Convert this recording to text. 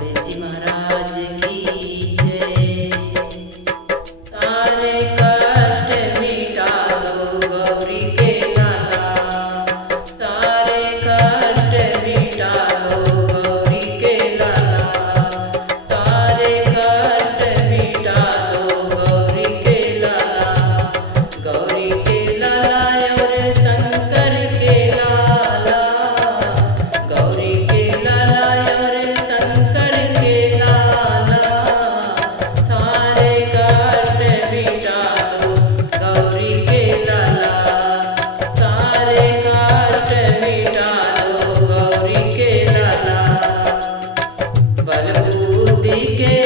जी महाराज की जय। सारे कष्ट मिटा दो गौरी के लाला, सारे कष्ट मिटा दो गौरी के लाला, सारे कष्ट मिटा दो गौरी के लाला। गौरी के लाला और शंकर के लाला, गौरी के लाला और शंकर के लाला, सारे कष्ट मिटा दो गौरी के लाला, सारे कष्ट मिटा दो गौरी के लाला। बल बुद्धि के